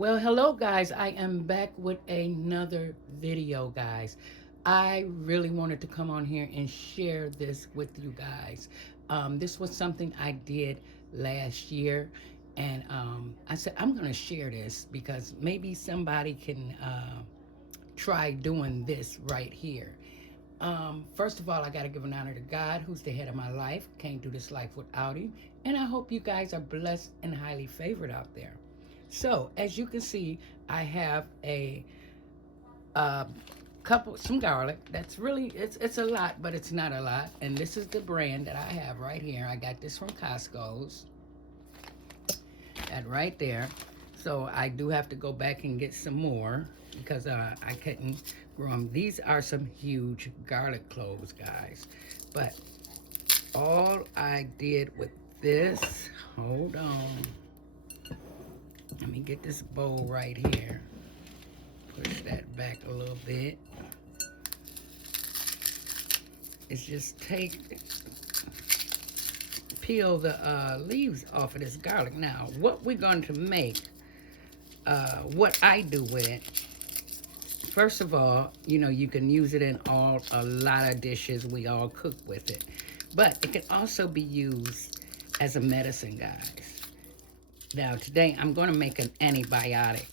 Well, hello guys. I am back with another video, guys. I really wanted to come on here and share this with you guys. This was something I did last year, and I said I'm going to share this because maybe somebody can try doing this right here. First of all, I got to give an honor to God, who's the head of my life. Can't do this life without Him. And I hope you guys are blessed and highly favored out there. So, as you can see, I have a uh, some garlic. That's really, it's a lot, but it's not a lot. And this is the brand that I have right here. I got this from Costco's. That right there. So I do have to go back and get some more because I couldn't grow them. These are some huge garlic cloves, guys. But all I did with this, hold on. Let me get this bowl right here. Push that back a little bit. Is just peel the leaves off of this garlic. Now, what we're going to make, what I do with it, first of all, you know, you can use it in a lot of dishes. We all cook with it. But it can also be used as a medicine, guys. Now, today I'm going to make an antibiotic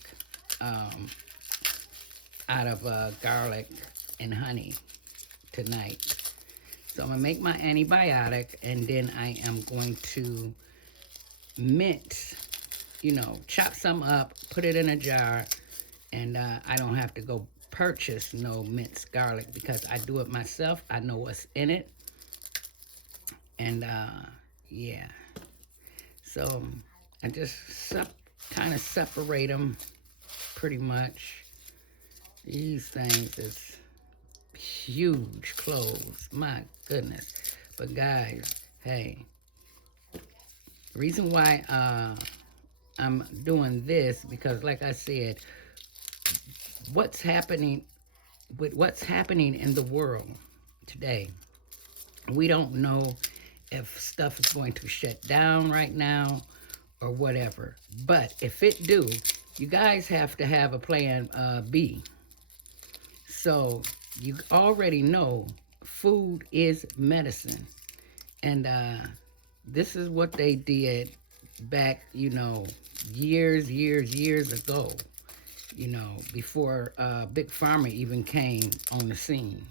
out of garlic and honey tonight. So I'm going to make my antibiotic, and then I am going to mince, you know, chop some up, put it in a jar, and I don't have to go purchase no minced garlic because I do it myself. I know what's in it. And yeah. So I just kind of separate them pretty much. These things is huge cloves. My goodness. But guys, hey, the reason why I'm doing this because, like I said, what's happening in the world today, we don't know if stuff is going to shut down right now or whatever. But if it do, you guys have to have a plan B. So you already know food is medicine. And this is what they did back, you know, years ago, you know, before Big Pharma even came on the scene.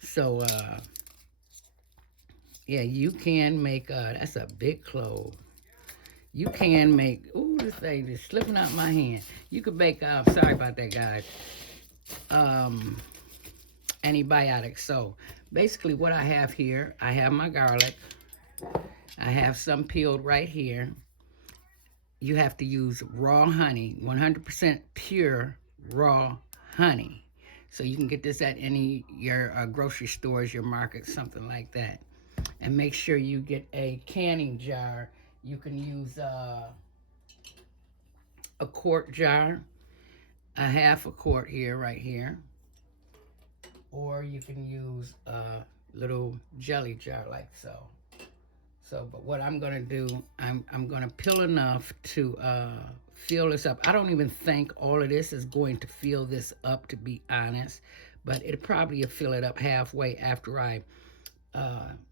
So, yeah, you can make, that's a big clove. You can make, ooh, this thing is slipping out my hand. You could make, sorry about that, guys, antibiotics. So, basically what I have here, I have my garlic. I have some peeled right here. You have to use raw honey, 100% pure raw honey. So you can get this at any your grocery stores, your market, something like that. And make sure you get a canning jar. You can use a quart jar, a half a quart here, right here. Or you can use a little jelly jar like so. So, but what I'm gonna do, I'm gonna peel enough to fill this up. I don't even think all of this is going to fill this up, to be honest. But it probably will fill it up halfway after I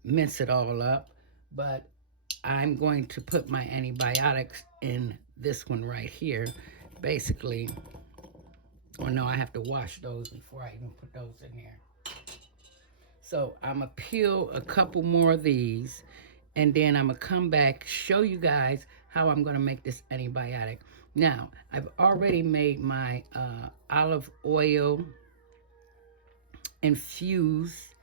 mince it all up. But I'm going to put my antibiotics in this one right here. Basically, or no, I have to wash those before I even put those in here. So I'm gonna peel a couple more of these, and then I'm gonna come back, show you guys how I'm gonna make this antibiotic. Now, I've already made my olive oil infused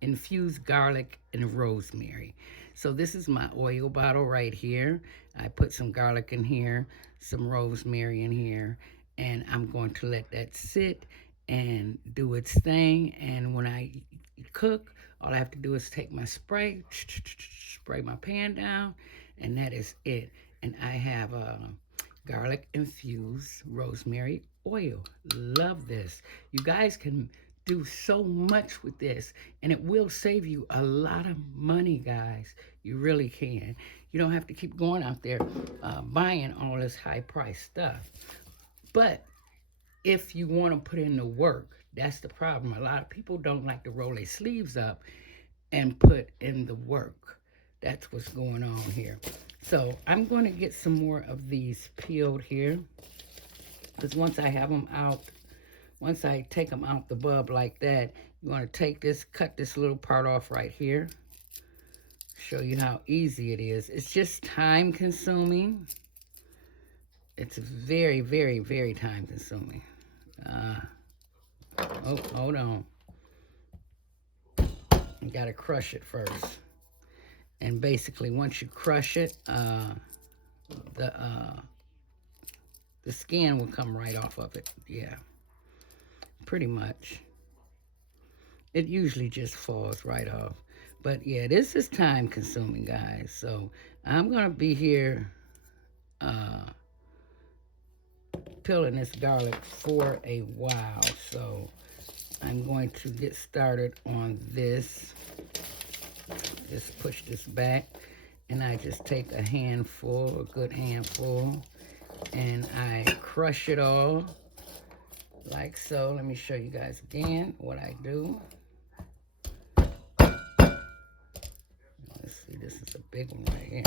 infused garlic and rosemary. So this is my oil bottle right here. I put some garlic in here, some rosemary in here, and I'm going to let that sit and do its thing. And when I cook, all I have to do is take my spray, spray my pan down, and that is it. And I have a garlic infused rosemary oil. Love this. You guys can do so much with this, and it will save you a lot of money, guys. You really can. You don't have to keep going out there buying all this high price stuff. But if you want to put in the work, that's the problem. A lot of people don't like to roll their sleeves up and put in the work. That's what's going on here. So I'm going to get some more of these peeled here, because once I have them out, once I take them out the bulb like that, you want to take this, cut this little part off right here. Show you how easy it is. It's just time consuming. It's very, very, very time consuming. Oh, hold on. You got to crush it first. And basically, once you crush it, the skin will come right off of it. Yeah, pretty much. It usually just falls right off. But yeah, this is time consuming, guys. So I'm going to be here peeling this garlic for a while. So I'm going to get started on this. Just push this back, and I just take a handful, a good handful, and I crush it all like so. Let me show you guys again what I do. Let's see, this is a big one right here.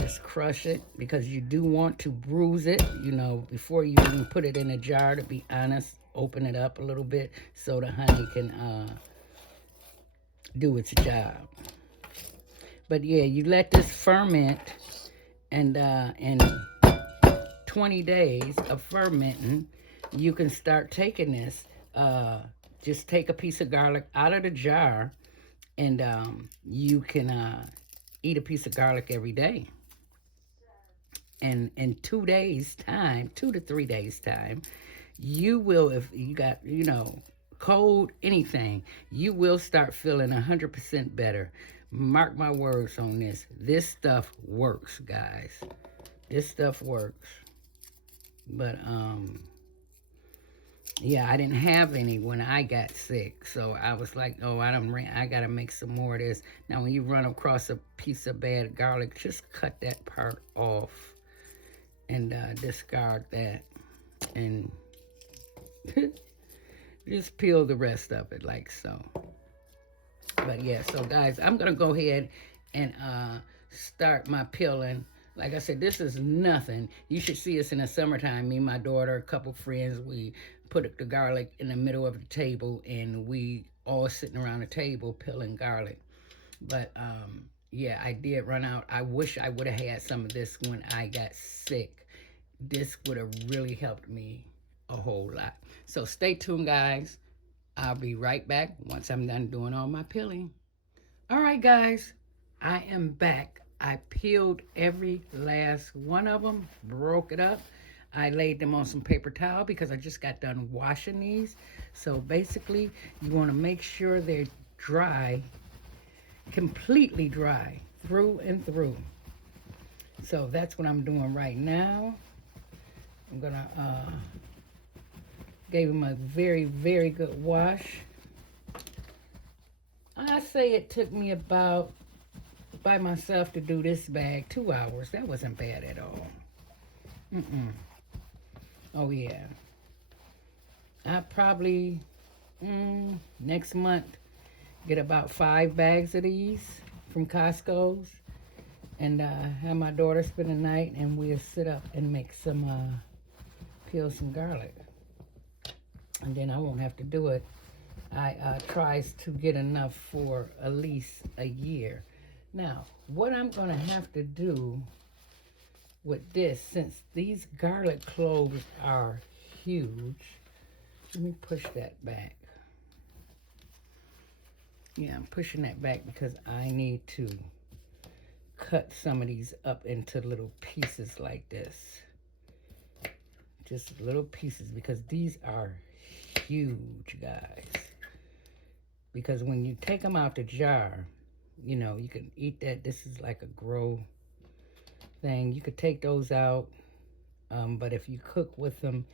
Just crush it, because you do want to bruise it, you know, before you even put it in a jar, to be honest. Open it up a little bit so the honey can do its job. But yeah, you let this ferment, and in 20 days of fermenting, you can start taking this. Just take a piece of garlic out of the jar, and you can eat a piece of garlic every day. And in 2 days time, 2 to 3 days time, you will, if you got, you know, cold, anything, you will start feeling 100% better. Mark my words on this. This stuff works, guys. This stuff works. But yeah, I didn't have any when I got sick, so I was like, oh, I gotta make some more of this. Now when you run across a piece of bad garlic, just cut that part off and discard that, and just peel the rest of it like so. But yeah, so guys, I'm gonna go ahead and start my peeling. Like I said, this is nothing. You should see us in the summertime. Me, my daughter, a couple friends, we put the garlic in the middle of the table, and we all sitting around the table peeling garlic. But yeah, I did run out. I wish I would have had some of this when I got sick. This would have really helped me a whole lot. So stay tuned, guys. I'll be right back once I'm done doing all my peeling. All right, guys, I am back. I peeled every last one of them, broke it up. I laid them on some paper towel because I just got done washing these. So basically, you want to make sure they're dry, completely dry, through and through. So that's what I'm doing right now. I'm gonna gave them a very, very good wash. I say it took me about, by myself, to do this bag 2 hours. That wasn't bad at all. Oh yeah. I probably next month get about 5 bags of these from Costco's, and have my daughter spend the night, and we'll sit up and make some peel some garlic, and then I won't have to do it. I tries to get enough for at least a year. Now, what I'm going to have to do with this, since these garlic cloves are huge, let me push that back. Yeah, I'm pushing that back because I need to cut some of these up into little pieces like this. Just little pieces, because these are huge, guys. Because when you take them out the jar, you know, you can eat that. This is like a grow thing. You could take those out, but if you cook with them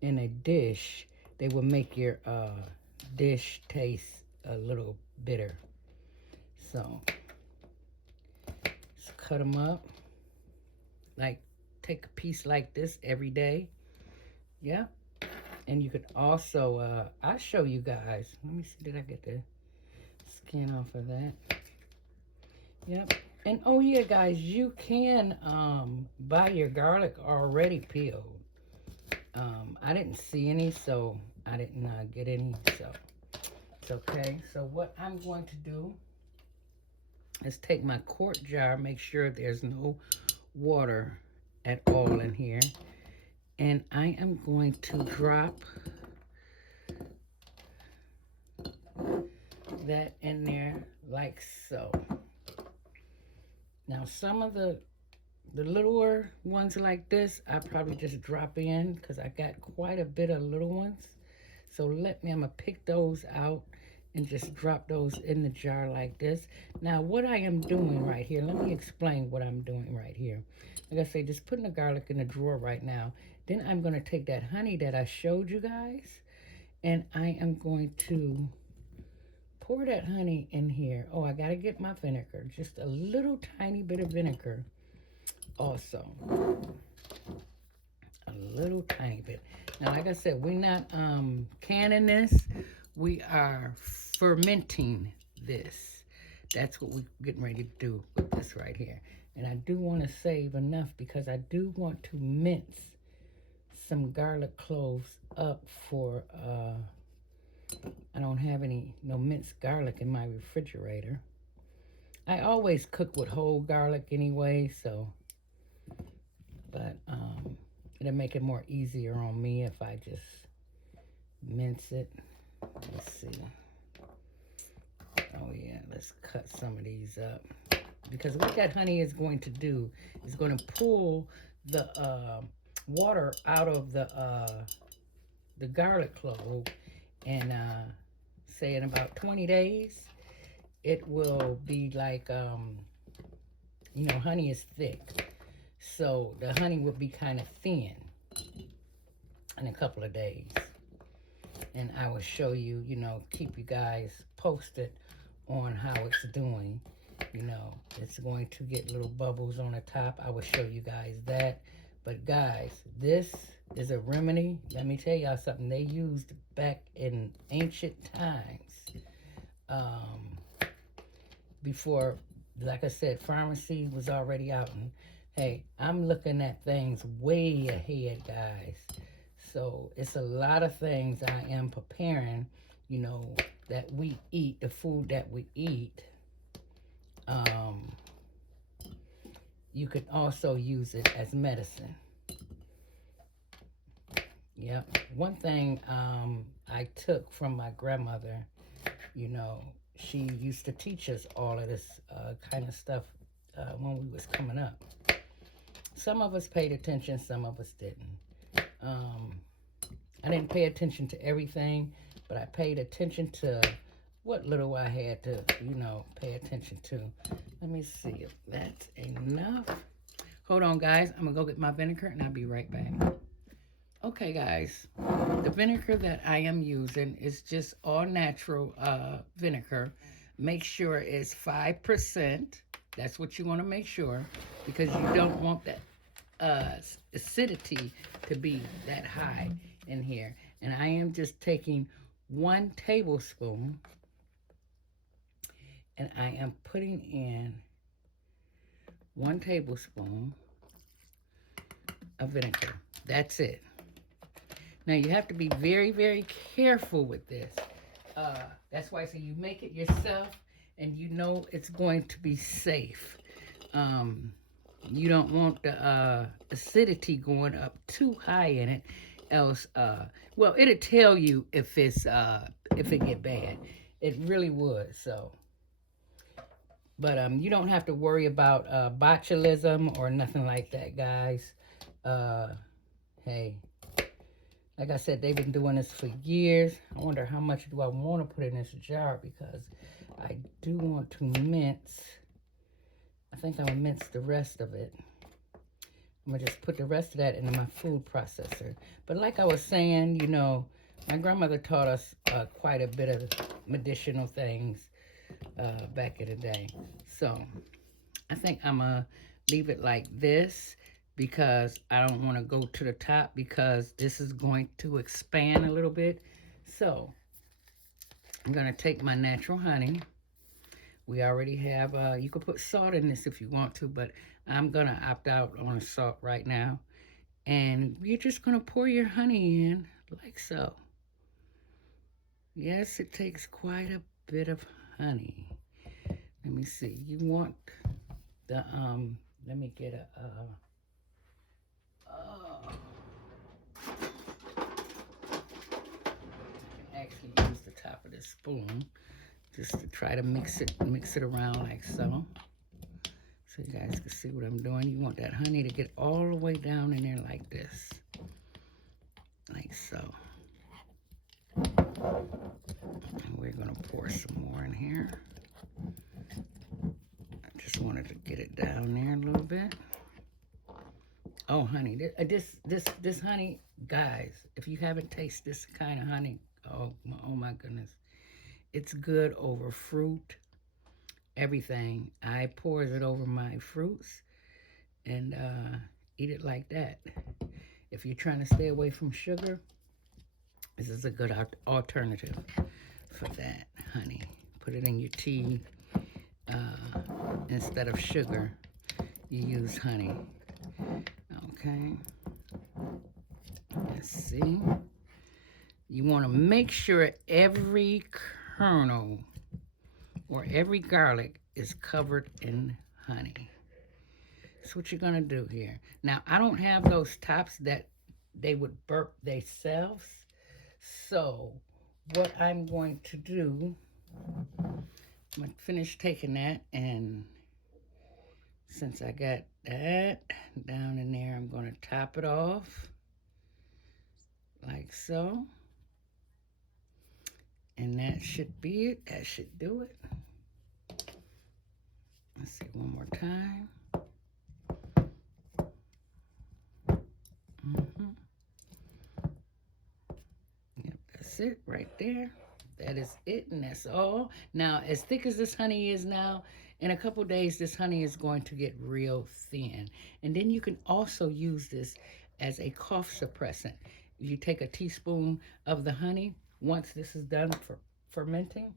in a dish, they will make your dish taste a little bitter. So just cut them up. Like, take a piece like this every day. Yeah. And you could also, I'll show you guys. Let me see, did I get the skin off of that? Yep. And oh yeah, guys, you can buy your garlic already peeled. I didn't see any, so I didn't get any, so it's okay. So what I'm going to do is take my quart jar, make sure there's no water at all in here, and I am going to drop that in there like so. Now some of the littler ones like this, I probably just drop in because I got quite a bit of little ones. So I'm gonna pick those out and just drop those in the jar like this. Now what I am doing right here, let me explain what I'm doing right here. Like I say, just putting the garlic in the drawer right now. Then I'm gonna take that honey that I showed you guys, and I am going to pour that honey in here. Oh, I gotta get my vinegar, just a little tiny bit of vinegar also. A little tiny bit. Now, like I said, we're not canning this. We are fermenting this. That's what we're getting ready to do with this right here. And I do want to save enough because I do want to mince some garlic cloves up for, I don't have no minced garlic in my refrigerator. I always cook with whole garlic anyway, so, but it'll make it more easier on me if I just mince it. Let's see. Oh yeah, let's cut some of these up. Because what that honey is going to do is going to pull the water out of the garlic clove, and say in about 20 days, it will be like, you know, honey is thick. So the honey will be kind of thin in a couple of days. And I will show you, you know, keep you guys posted on how it's doing. You know, it's going to get little bubbles on the top. I will show you guys that. But guys, this is a remedy. Let me tell y'all something they used back in ancient times. Before, like I said, pharmacy was already out. And hey, I'm looking at things way ahead, guys. So it's a lot of things I am preparing, you know, that we eat, the food that we eat. You could also use it as medicine. Yep. One thing I took from my grandmother, you know, she used to teach us all of this kind of stuff when we was coming up. Some of us paid attention, some of us didn't. I didn't pay attention to everything, but I paid attention to what little I had to, you know, pay attention to. Let me see if that's enough. Hold on, guys. I'm going to go get my vinegar, and I'll be right back. Okay, guys. The vinegar that I am using is just all natural vinegar. Make sure it's 5%. That's what you want to make sure, because you don't want that acidity to be that high in here. And I am just taking 1 tablespoon, and I am putting in 1 tablespoon of vinegar. That's it. Now you have to be very, very careful with this. That's why I say you make it yourself, and you know it's going to be safe. You don't want the acidity going up too high in it, else, well, it'll tell you if it get bad. It really would, so. But you don't have to worry about botulism or nothing like that, guys. Hey, like I said, they've been doing this for years. I wonder how much do I want to put in this jar, because I do want to mince. I think I'm going to mince the rest of it. I'm going to just put the rest of that into my food processor. But like I was saying, you know, My grandmother taught us quite a bit of medicinal things back in the day. So I think I'm going to leave it like this because I don't want to go to the top because this is going to expand a little bit. So I'm going to take my natural honey. We already have, you could put salt in this if you want to, but I'm going to opt out on the salt right now. And you're just going to pour your honey in like so. Yes, it takes quite a bit of honey. Let me see. You want the, let me get a, I can actually use the top of this spoon just to try to mix it around like so. So you guys can see what I'm doing. You want that honey to get all the way down in there like this. Like so. And we're going to pour some more in here. I just wanted to get it down there a little bit. Oh, honey, this honey, guys, if you haven't tasted this kind of honey, oh my goodness. It's good over fruit, everything. I pours it over my fruits and eat it like that. If you're trying to stay away from sugar, this is a good alternative for that, honey. Put it in your tea. Instead of sugar, you use honey. Okay. Let's see. You want to make sure every kernel or every garlic is covered in honey. That's what you're going to do here. Now, I don't have those tops that they would burp themselves. So, what I'm going to do, I'm going to finish taking that, and since I got that down in there, I'm going to top it off like so. And that should be it. That should do it. Let's see one more time. Yep, that's it right there. That is it, and that's all. Now, as thick as this honey is now, in a couple days, this honey is going to get real thin. And then you can also use this as a cough suppressant. You take a teaspoon of the honey. Once this is done for fermenting,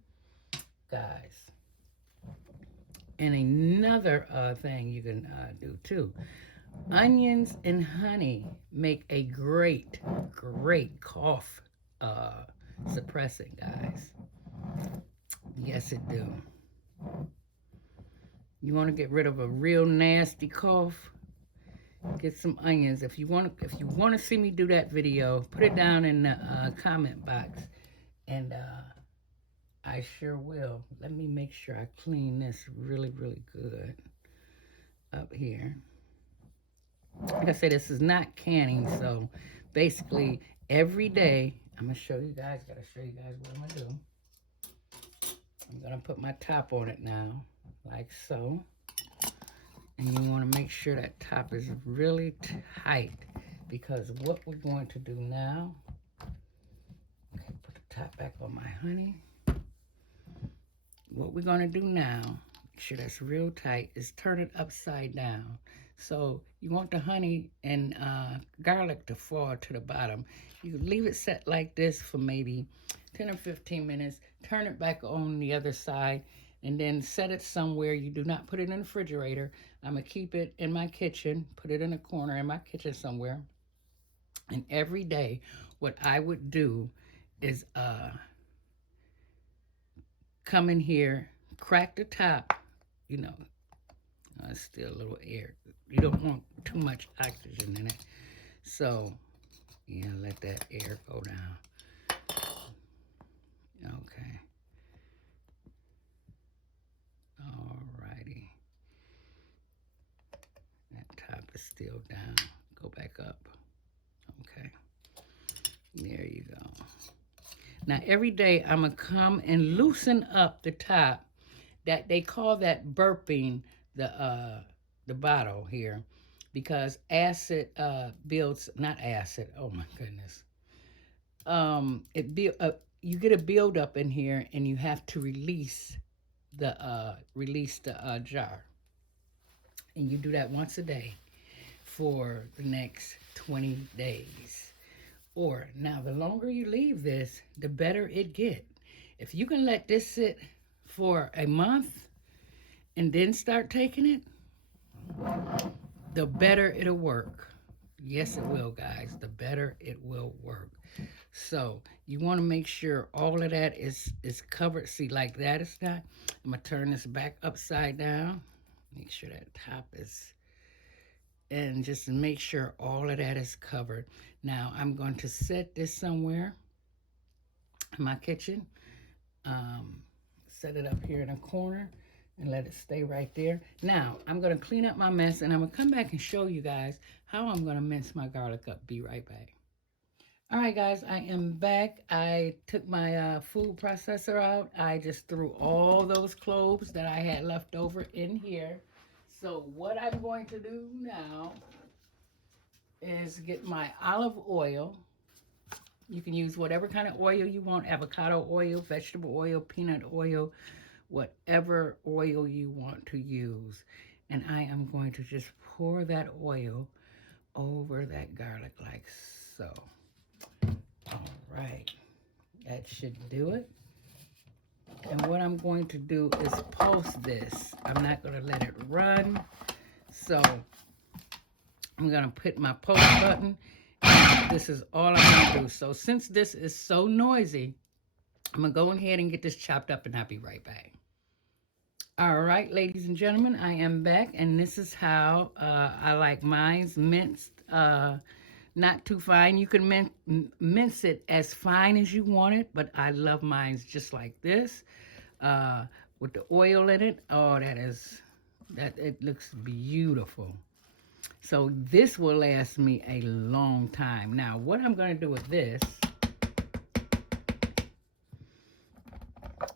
guys. And another thing you can do too. Onions and honey make a great cough suppressant, guys. Yes, it do. You want to get rid of a real nasty cough? Get some onions. If you want to see me do that video, put it down in the comment box, and I sure will. Let me make sure I clean this really good up here. Like I said, this is not canning, so basically every day, I'm going to show you guys, what I'm going to do. I'm going to put my top on it now, like so. And you want to make sure that top is really tight, because what we're going to do now, okay, put the top back on my honey. What we're going to do now, make sure that's real tight, is turn it upside down. So you want the honey and garlic to fall to the bottom. You leave it set like this for maybe 10 or 15 minutes. Turn it back on the other side and then set it somewhere. You do not put it in the refrigerator. I'm going to keep it in my kitchen, put it in a corner in my kitchen somewhere. And every day, what I would do is come in here, crack the top, you know, still a little air. You don't want too much oxygen in it. So, yeah, let that air go down. Okay. Alrighty. That top is still down. Go back up. Okay. There you go. Now, every day I'm going to come and loosen up the top. That they call that burping the bottle here, because acid builds, not acid, oh my goodness. you get a build up in here, and you have to release the jar, and you do that once a day for the next 20 days. Or now, the longer you leave this, the better it get. If you can let this sit for a month and then start taking it, the better it'll work. Yes, it will, guys. The better it will work. So you want to make sure all of that is covered. See, like that is not. I'm gonna turn this back upside down. Make sure that top is, and just make sure all of that is covered. Now I'm going to set this somewhere in my kitchen. Set it up here in a corner and let it stay right there. Now I'm going to clean up my mess, and I'm going to come back and show you guys how I'm going to mince my garlic up. Be right back. All right, guys, I am back. I took my food processor out. I just threw all those cloves that I had left over in here. So what I'm going to do now is get my olive oil. You can use whatever kind of oil you want, avocado oil, vegetable oil, peanut oil, whatever oil you want to use. And I am going to just pour that oil over that garlic like so. All right, that should do it. And what I'm going to do is pulse this. I'm not going to let it run. So I'm going to put my pulse button. This is all I'm going to do. So since this is so noisy, I'm going to go ahead and get this chopped up, and I'll be right back. All right, ladies and gentlemen, I am back, and this is how I like mine minced. Not too fine. You can mince it as fine as you want it, but I love mine just like this with the oil in it. Oh, it looks beautiful. So this will last me a long time. Now, what I'm going to do with this,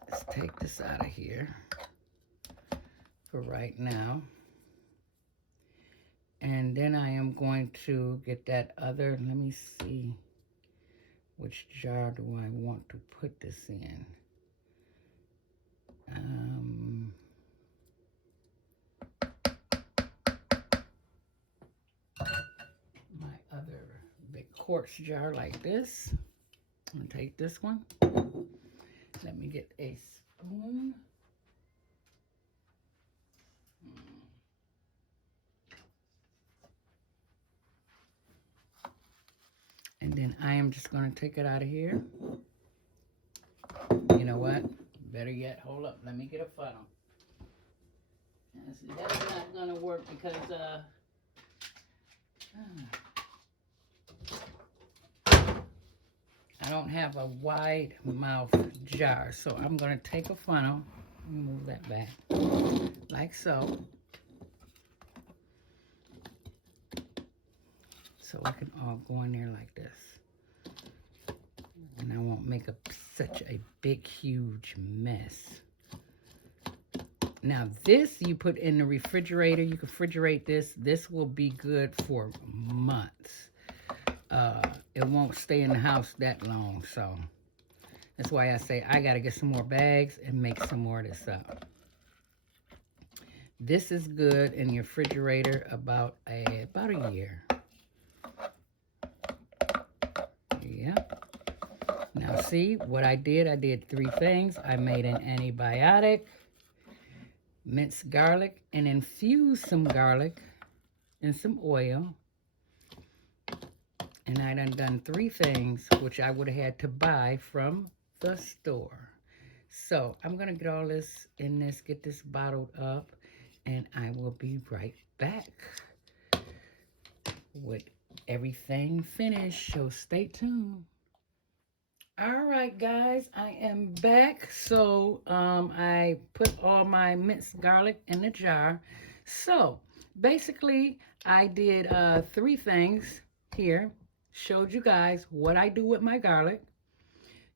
let's take this out of here for right now. And then I am going to get that other, let me see, which jar do I want to put this in? My other big quartz jar like this. I'm going to take this one. Let me get a spoon. And then I am just going to take it out of here. You know what? Better yet, hold up. Let me get a funnel. See, that's not going to work because I don't have a wide mouth jar. So I'm going to take a funnel and move that back like so. So I can all go in there like this. And I won't make such a big, huge mess. Now this you put in the refrigerator. You can refrigerate this. This will be good for months. It won't stay in the house that long. So that's why I say I got to get some more bags and make some more of this up. This is good in your refrigerator about a year. Yep. Now see what I did 3 things. I made an antibiotic, minced garlic, and infused some garlic in some oil. And I done 3 things which I would have had to buy from the store. So I'm going to get all this in this, get this bottled up, and I will be right back with everything finished. So stay tuned. All right, guys, I am back. So I put all my minced garlic in the jar. So basically I did 3 things here. Showed you guys what I do with my garlic.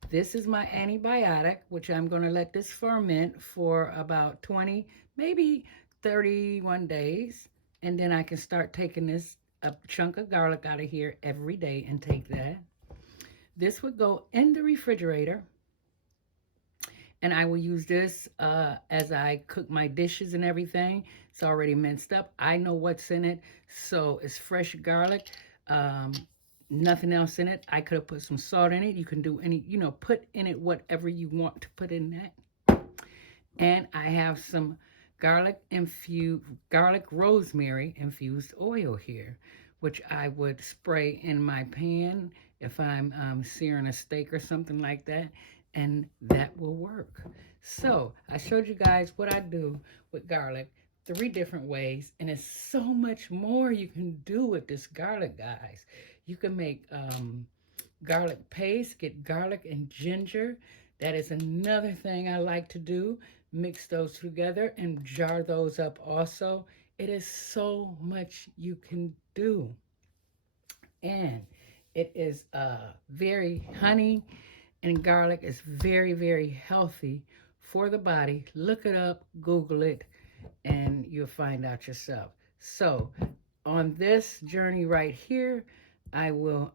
This is my antibiotic, which I'm going to let this ferment for about 20, maybe 31 days. And then I can start taking a chunk of garlic out of here every day and take that. This would go in the refrigerator, and I will use this as I cook my dishes and everything. It's already minced up. I know what's in it. So it's fresh garlic, um, nothing else in it. I could have put some salt in it. You can do any, put in it whatever you want to put in that. And I have some garlic rosemary infused oil here, which I would spray in my pan if I'm searing a steak or something like that, and that will work. So I showed you guys what I do with garlic 3 different ways, and there's so much more you can do with this garlic, guys. You can make garlic paste, get garlic and ginger. That is another thing I like to do. Mix those together and jar those up also. It is so much you can do. And it is very honey and garlic is very, very healthy for the body. Look it up, Google it, and you'll find out yourself. So on this journey right here, I will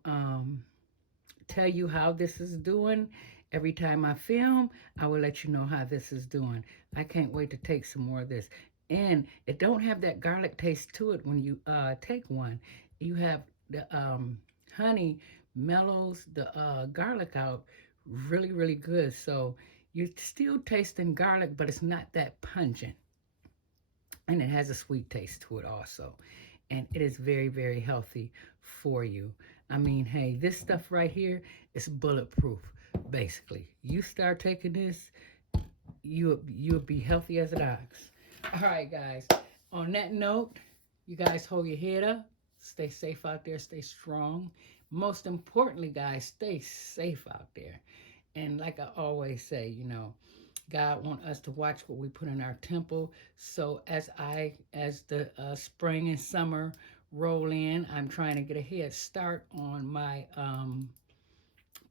tell you how this is doing. Every time I film, I will let you know how this is doing. I can't wait to take some more of this. And it don't have that garlic taste to it when you take one. You have the honey mellows the garlic out really, really good. So you're still tasting garlic, but it's not that pungent. And it has a sweet taste to it also. And it is very, very healthy for you. I mean, hey, this stuff right here is bulletproof, basically. You start taking this, you'll be healthy as a ox. All right, guys. On that note, you guys hold your head up. Stay safe out there. Stay strong. Most importantly, guys, stay safe out there. And like I always say, God wants us to watch what we put in our temple. So as the spring and summer roll in, I'm trying to get a head start on my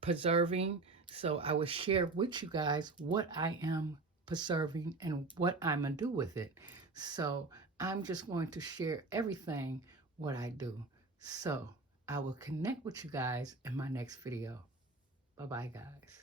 preserving. So I will share with you guys what I am preserving and what I'm going to do with it. So I'm just going to share everything what I do. So I will connect with you guys in my next video. Bye-bye, guys.